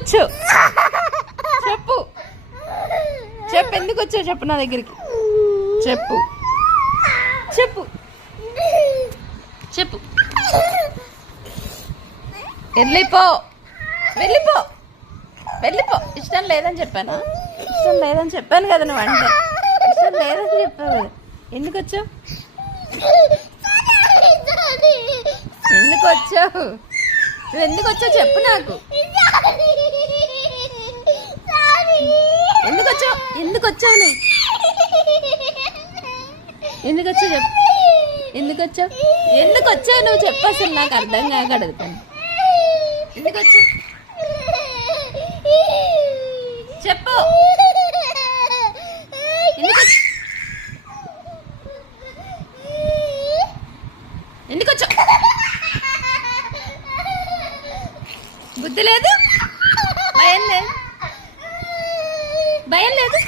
వచ్చావు చెప్పు చెప్పు ఎందుకు వచ్చావు చెప్పు నా దగ్గరికి చెప్పు చెప్పు చెప్పు వెళ్ళిపో వెళ్ళిపో వెళ్ళిపో ఇష్టం లేదని చెప్పానా ఇష్టం లేదని చెప్పాను కదా నువ్వు అంటే ఇష్టం లేదని చెప్పావు కదా ఎందుకు వచ్చావు ఎందుకు వచ్చావు నువ్వు ఎందుకు వచ్చావు చెప్పు నాకు ఎందుకు వచ్చావు ఎందుకు వచ్చావు నువ్వు ఎందుకు వచ్చావు చెప్పు ఎందుకు వచ్చావు ఎందుకు వచ్చావు నువ్వు చెప్పు అసలు నాకు అర్థం కాక అడుగుతాను ఎందుకు వచ్చావు చెప్పు ఎందుకు వచ్చావు బుద్ధి లేదు భయం లేదు భయం లేదు